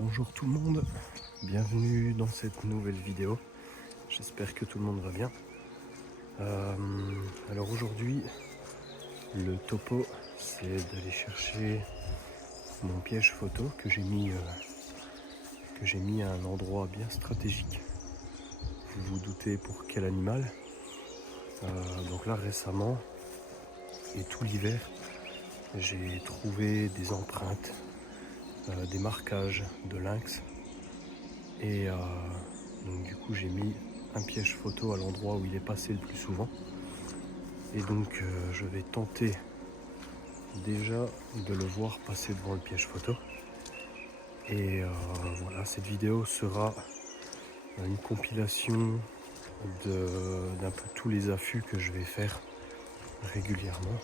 Bonjour tout le monde, bienvenue dans cette nouvelle vidéo. J'espère que tout le monde va bien. Alors aujourd'hui, le topo, c'est d'aller chercher mon piège photo que j'ai mis à un endroit bien stratégique. Vous vous doutez pour quel animal. Donc là récemment, et tout l'hiver, j'ai trouvé des empreintes, des marquages de lynx. Et donc du coup j'ai mis un piège photo à l'endroit où il est passé le plus souvent. Et donc je vais tenter déjà de le voir passer devant le piège photo. Et voilà, cette vidéo sera une compilation d'un peu tous les affûts que je vais faire régulièrement.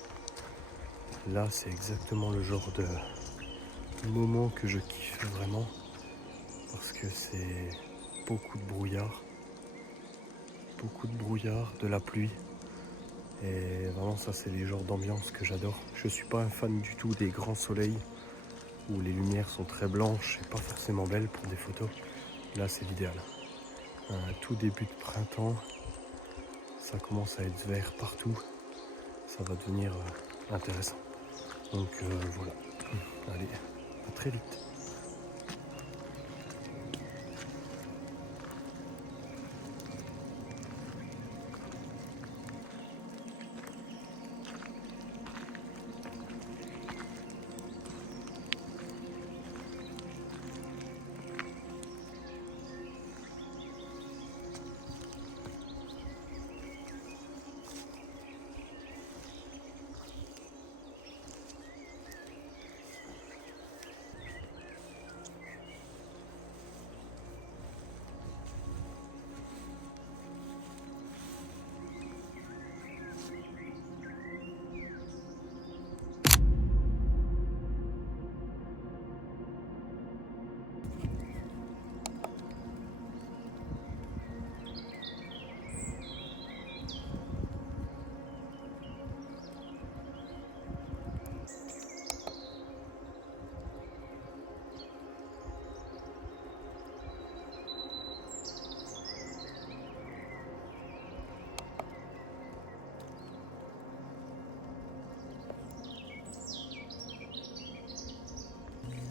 Là c'est exactement le genre de moment que je kiffe vraiment parce que c'est beaucoup de brouillard, de la pluie. Et vraiment ça c'est les genres d'ambiance que j'adore. Je suis pas un fan du tout des grands soleils où les lumières sont très blanches et pas forcément belles pour des photos. Là c'est l'idéal. Tout début de printemps, ça commence à être vert partout. Ça va devenir intéressant. Donc voilà. Allez, à très vite.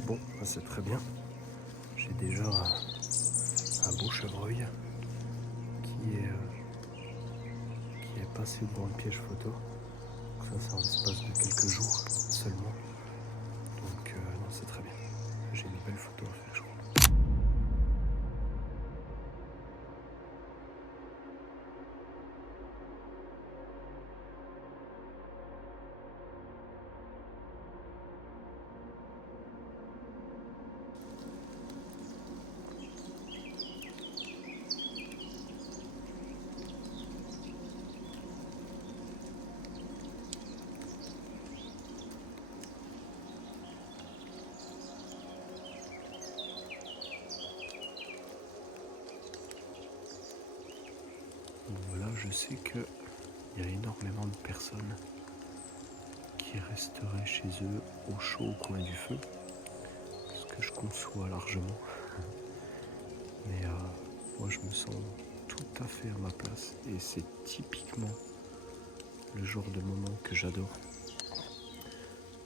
Bon, c'est très bien. J'ai déjà un beau chevreuil qui est passé devant le piège photo. Ça c'est en l'espace de quelques jours seulement. Donc non, c'est très bien. J'ai une belle photo à faire, je crois. Voilà, je sais qu'il y a énormément de personnes qui resteraient chez eux au chaud au coin du feu, ce que je conçois largement. Mais moi je me sens tout à fait à ma place et c'est typiquement le genre de moment que j'adore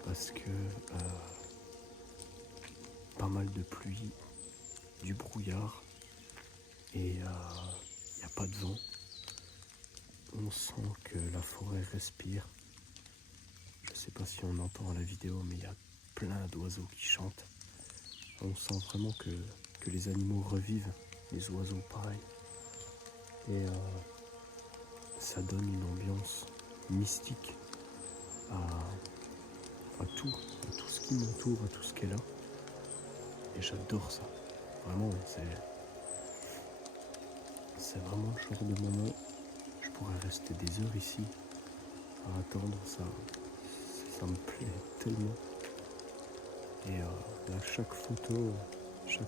parce que pas mal de pluie, du brouillard et il n'y a pas de vent. On sent que la forêt respire. Je sais pas si on entend à la vidéo, mais il y a plein d'oiseaux qui chantent. On sent vraiment que les animaux revivent, les oiseaux pareil. Et ça donne une ambiance mystique à tout ce qui m'entoure, à tout ce qui est là. Et j'adore ça. Vraiment, c'est vraiment le genre de moment. Je pourrais rester des heures ici à attendre ça. Ça me plaît tellement. Et là, chaque photo, chaque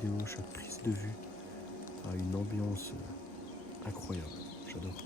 vidéo, chaque prise de vue a une ambiance incroyable. J'adore.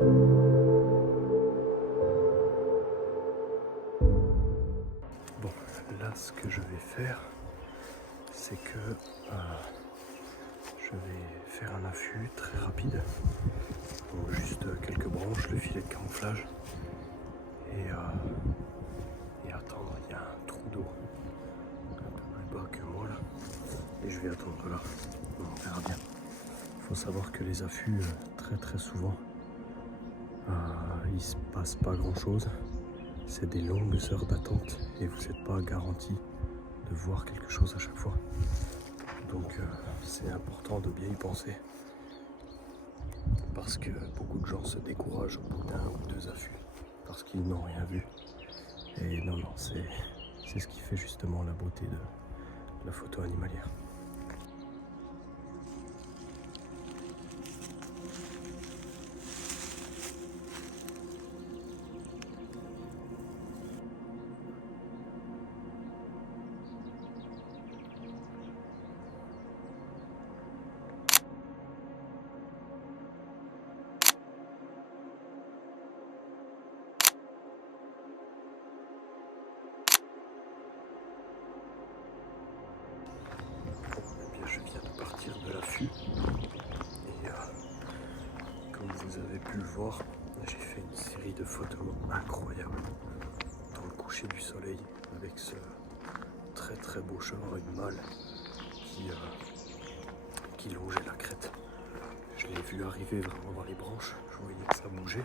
Bon, là ce que je vais faire, c'est que je vais faire un affût très rapide. Donc juste quelques branches, le filet de camouflage et attendre. Il y a un trou d'eau un peu plus bas que moi là et je vais attendre là. On verra bien. Il faut savoir que les affûts, très souvent, il se passe pas grand chose. C'est des longues heures d'attente et vous n'êtes pas garanti de voir quelque chose à chaque fois. Donc c'est important de bien y penser parce que beaucoup de gens se découragent au bout d'un ou deux affûts parce qu'ils n'ont rien vu. Et non, c'est ce qui fait justement la beauté de la photo animalière. Je viens de partir de l'affût et comme vous avez pu le voir, j'ai fait une série de photos incroyables dans le coucher du soleil avec ce très beau chevreuil mâle qui longeait la crête. Je l'ai vu arriver vraiment dans les branches, je voyais que ça bougeait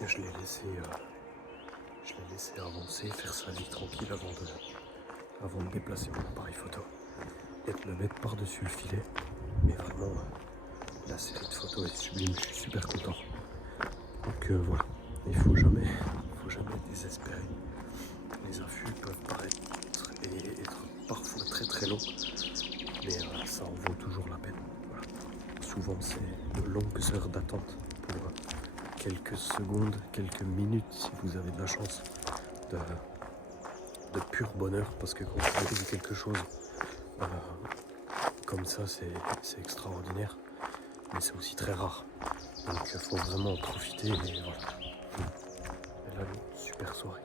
et je l'ai laissé avancer, faire sa vie tranquille avant de déplacer mon appareil photo et de le mettre par-dessus le filet. Mais vraiment, la série de photos est sublime, je suis super content. Donc voilà, il faut jamais désespérer. Les affûts peuvent paraître et être parfois très longs, mais ça en vaut toujours la peine. Voilà. Souvent c'est de longues heures d'attente pour quelques secondes, quelques minutes si vous avez de la chance de pur bonheur, parce que quand vous avez quelque chose comme ça, c'est extraordinaire, mais c'est aussi très rare. Donc il faut vraiment en profiter et voilà. Et là, une super soirée.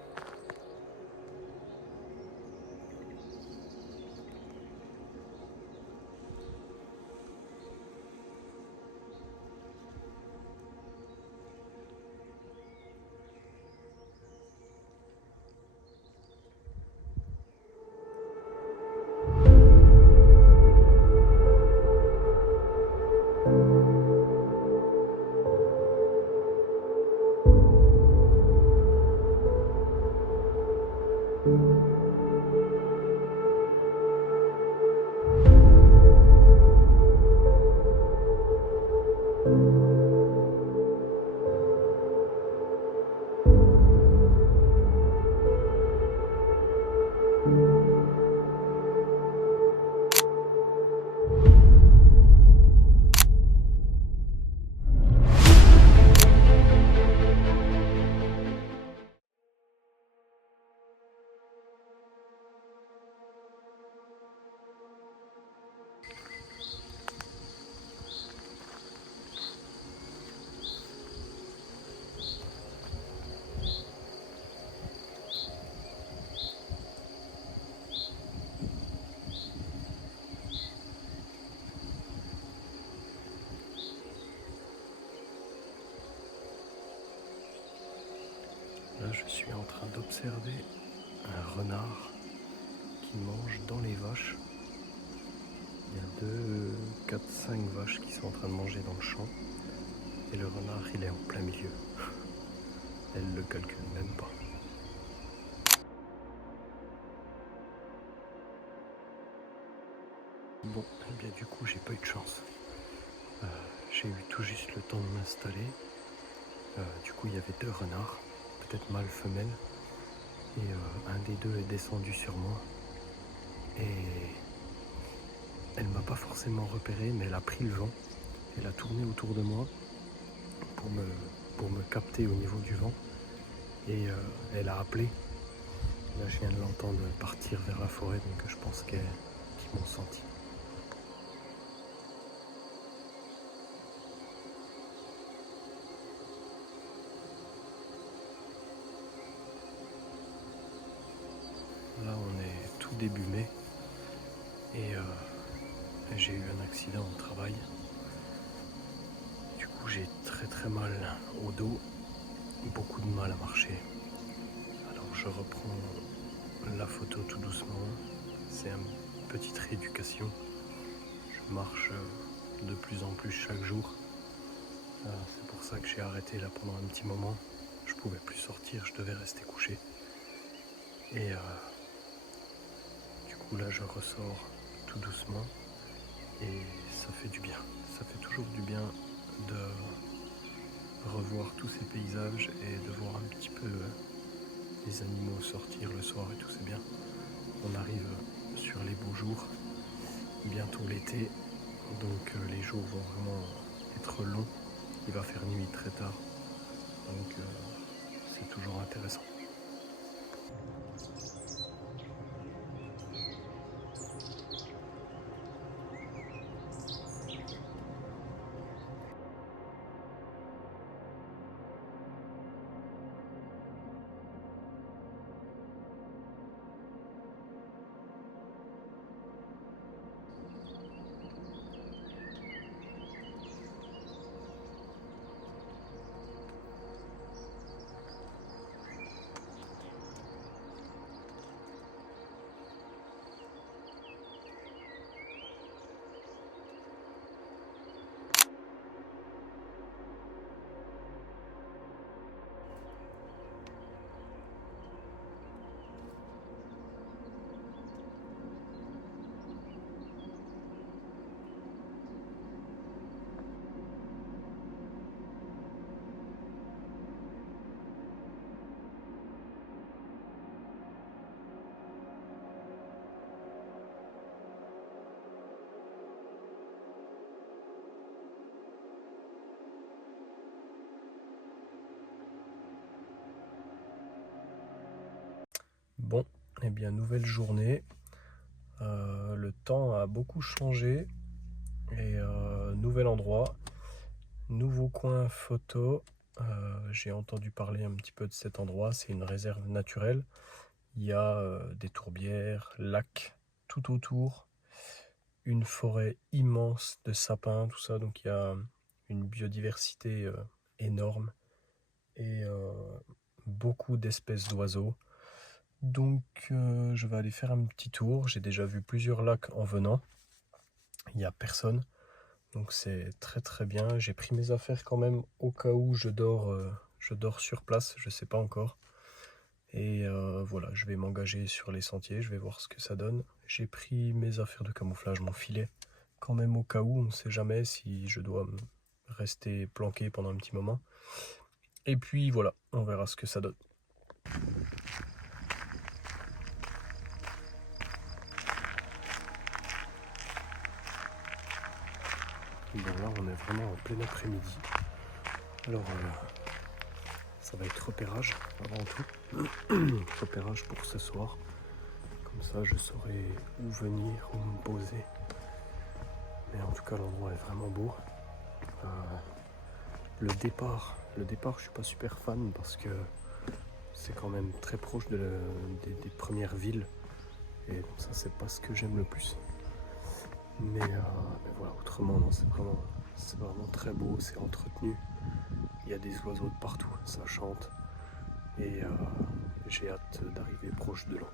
Là, je suis en train d'observer un renard qui mange dans les vaches. Il y a 2, 4, 5 vaches qui sont en train de manger dans le champ. Et le renard, il est en plein milieu. Elle le calcule même pas. Bon, eh bien du coup, j'ai pas eu de chance. J'ai eu tout juste le temps de m'installer. Du coup, il y avait 2 renards, peut-être mâle femelle. Et un des 2 est descendu sur moi. Et elle m'a pas forcément repéré, mais elle a pris le vent. Elle a tourné autour de moi pour me capter au niveau du vent. Et elle a appelé. Là, je viens de l'entendre partir vers la forêt, donc je pense qu'ils m'ont senti. début mai. Et j'ai eu un accident au travail. Du coup j'ai très mal au dos, beaucoup de mal à marcher. Alors je reprends la photo tout doucement. C'est une petite rééducation. Je marche de plus en plus chaque jour. C'est pour ça que j'ai arrêté là pendant un petit moment. Je pouvais plus sortir, je devais rester couché. Et du coup là je ressors tout doucement et ça fait du bien. Ça fait toujours du bien de revoir tous ces paysages et de voir un petit peu les animaux sortir le soir et tout, c'est bien. On arrive sur les beaux jours, bientôt l'été, donc les jours vont vraiment être longs. Il va faire nuit très tard, donc c'est toujours intéressant. Bon, et bien nouvelle journée. Le temps a beaucoup changé et nouvel endroit, nouveau coin photo. J'ai entendu parler un petit peu de cet endroit. C'est une réserve naturelle. Il y a des tourbières, lacs tout autour, une forêt immense de sapins, tout ça. Donc il y a une biodiversité énorme et beaucoup d'espèces d'oiseaux. Donc je vais aller faire un petit tour. J'ai déjà vu plusieurs lacs en venant. Il n'y a personne. Donc c'est très bien. J'ai pris mes affaires quand même au cas où je dors sur place. Je ne sais pas encore. Et voilà, je vais m'engager sur les sentiers. Je vais voir ce que ça donne. J'ai pris mes affaires de camouflage, mon filet. Quand même au cas où, on ne sait jamais si je dois rester planqué pendant un petit moment. Et puis voilà, on verra ce que ça donne. Bon là on est vraiment en plein après-midi. Alors ça va être repérage avant tout. Repérage pour ce soir. Comme ça je saurai où venir, où me poser. Mais en tout cas l'endroit est vraiment beau. Le départ je suis pas super fan parce que c'est quand même très proche des premières villes. Et donc ça c'est pas ce que j'aime le plus. Mais voilà, autrement non, c'est vraiment très beau, c'est entretenu. Il y a des oiseaux de partout, ça chante. Et j'ai hâte d'arriver proche de l'eau.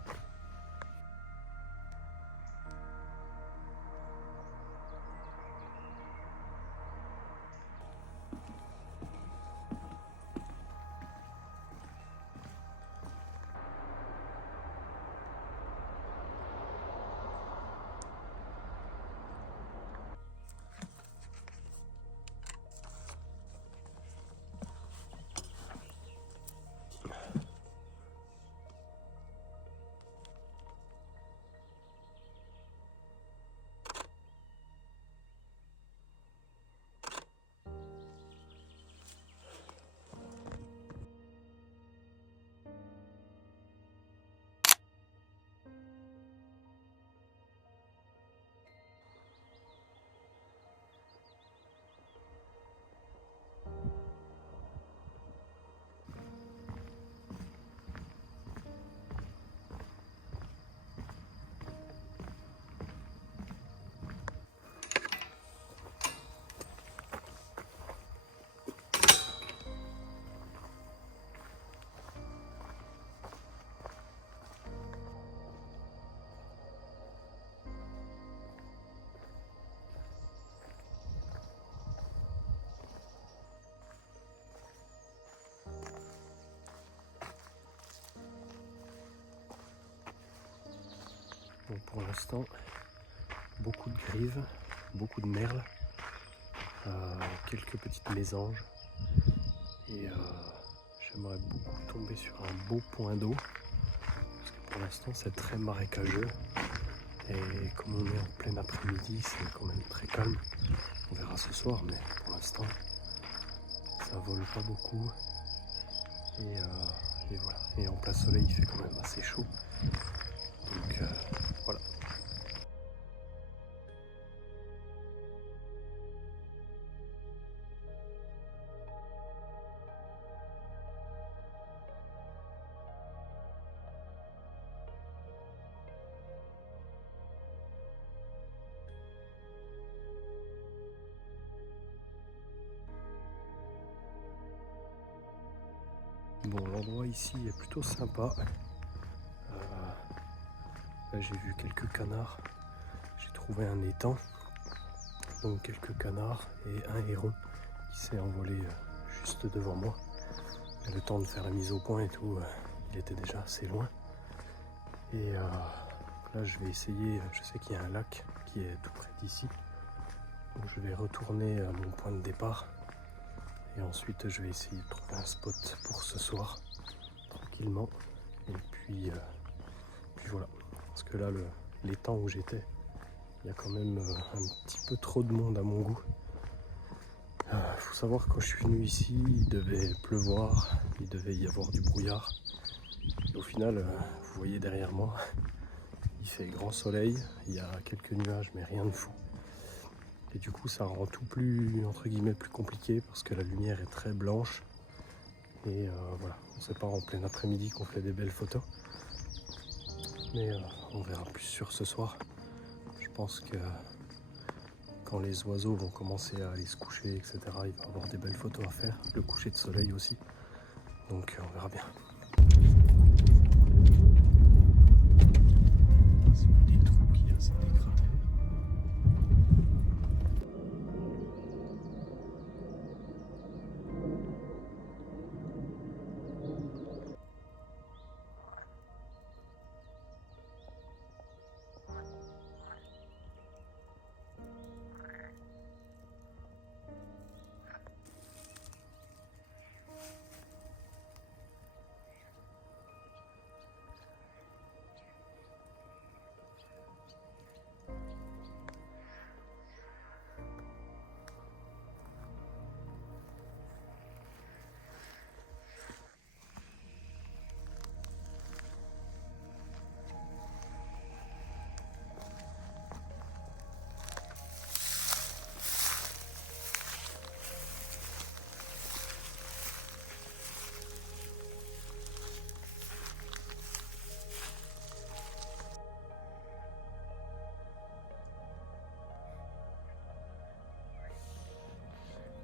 Donc pour l'instant, beaucoup de grives, beaucoup de merles, quelques petites mésanges. Et j'aimerais beaucoup tomber sur un beau point d'eau. Parce que pour l'instant, c'est très marécageux. Et comme on est en plein après-midi, c'est quand même très calme. On verra ce soir, mais pour l'instant, ça vole pas beaucoup. Et voilà. Et en plein soleil, il fait quand même assez chaud. Donc voilà. Bon, l'endroit ici est plutôt sympa. Là, j'ai vu quelques canards. J'ai trouvé un étang. Donc quelques canards et un héron qui s'est envolé juste devant moi. Et le temps de faire la mise au point et tout, il était déjà assez loin. Et là, je vais essayer. Je sais qu'il y a un lac qui est tout près d'ici. Donc je vais retourner à mon point de départ. Et ensuite, je vais essayer de trouver un spot pour ce soir, tranquillement. Et puis voilà. Parce que là, l'étang où j'étais, il y a quand même un petit peu trop de monde à mon goût. Faut savoir que quand je suis venu ici, il devait pleuvoir, il devait y avoir du brouillard. Et au final, vous voyez derrière moi, il fait grand soleil, il y a quelques nuages, mais rien de fou. Et du coup, ça rend tout plus, entre guillemets, plus compliqué parce que la lumière est très blanche. Et voilà, on sait pas en plein après-midi qu'on fait des belles photos. Mais on verra plus sur ce soir. Je pense que quand les oiseaux vont commencer à aller se coucher, etc., il va y avoir des belles photos à faire. Le coucher de soleil aussi. Donc on verra bien.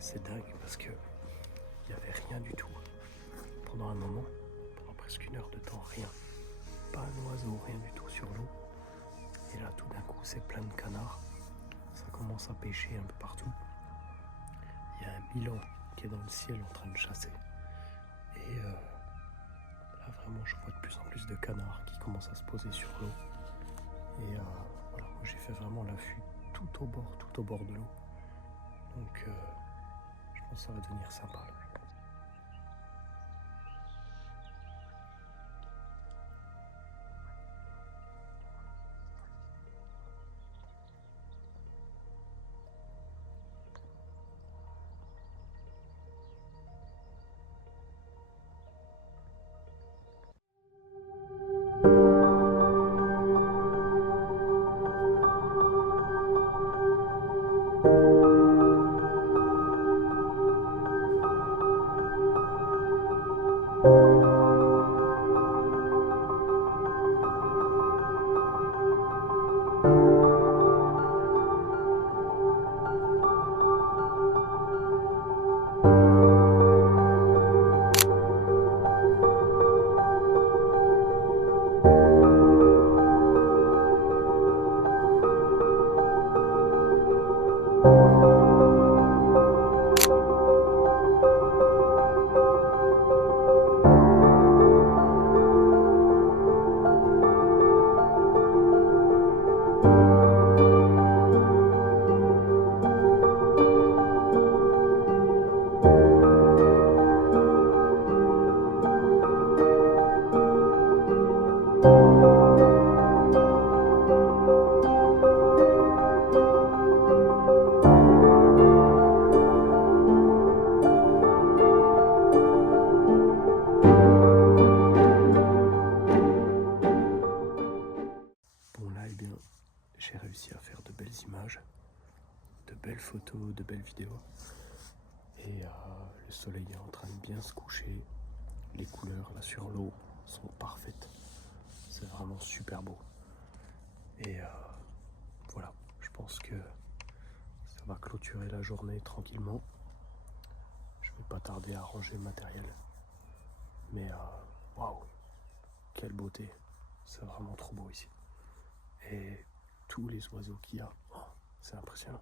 C'est dingue parce que il n'y avait rien du tout. Pendant un moment, pendant presque une heure de temps, rien. Pas un oiseau, rien du tout sur l'eau. Et là, tout d'un coup, c'est plein de canards. Ça commence à pêcher un peu partout. Il y a un milan qui est dans le ciel en train de chasser. Et là, vraiment, je vois de plus en plus de canards qui commencent à se poser sur l'eau. Et voilà, moi, j'ai fait vraiment l'affût tout au bord de l'eau. Donc, je pense que ça va devenir sympa. Là. photos, de belles vidéos. Et le soleil est en train de bien se coucher. Les couleurs là sur l'eau sont parfaites. C'est vraiment super beau. Et voilà, je pense que ça va clôturer la journée tranquillement. Je vais pas tarder à ranger le matériel. Mais waouh, quelle beauté. C'est vraiment trop beau ici. Et tous les oiseaux qu'il y a, oh, c'est impressionnant.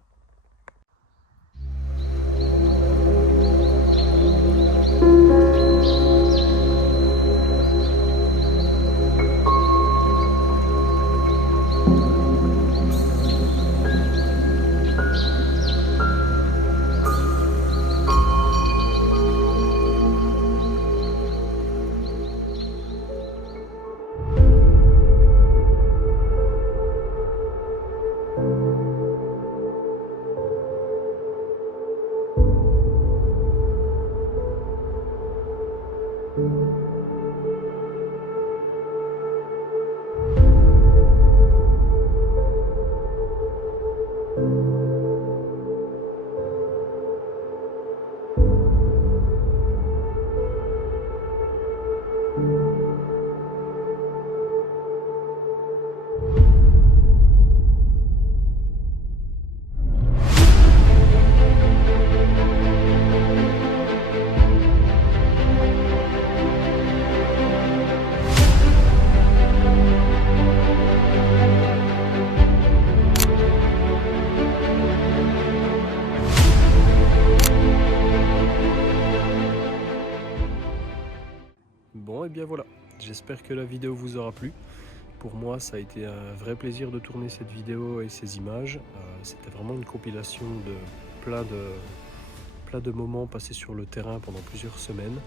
Bon et bien voilà, j'espère que la vidéo vous aura plu. Pour moi ça a été un vrai plaisir de tourner cette vidéo et ces images. C'était vraiment une compilation de plein de moments passés sur le terrain pendant plusieurs semaines.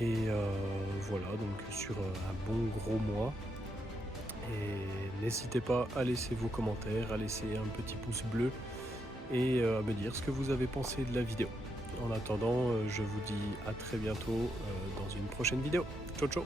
Et voilà, donc sur un bon gros mois. Et n'hésitez pas à laisser vos commentaires, à laisser un petit pouce bleu et à me dire ce que vous avez pensé de la vidéo. En attendant, je vous dis à très bientôt dans une prochaine vidéo. Ciao ciao!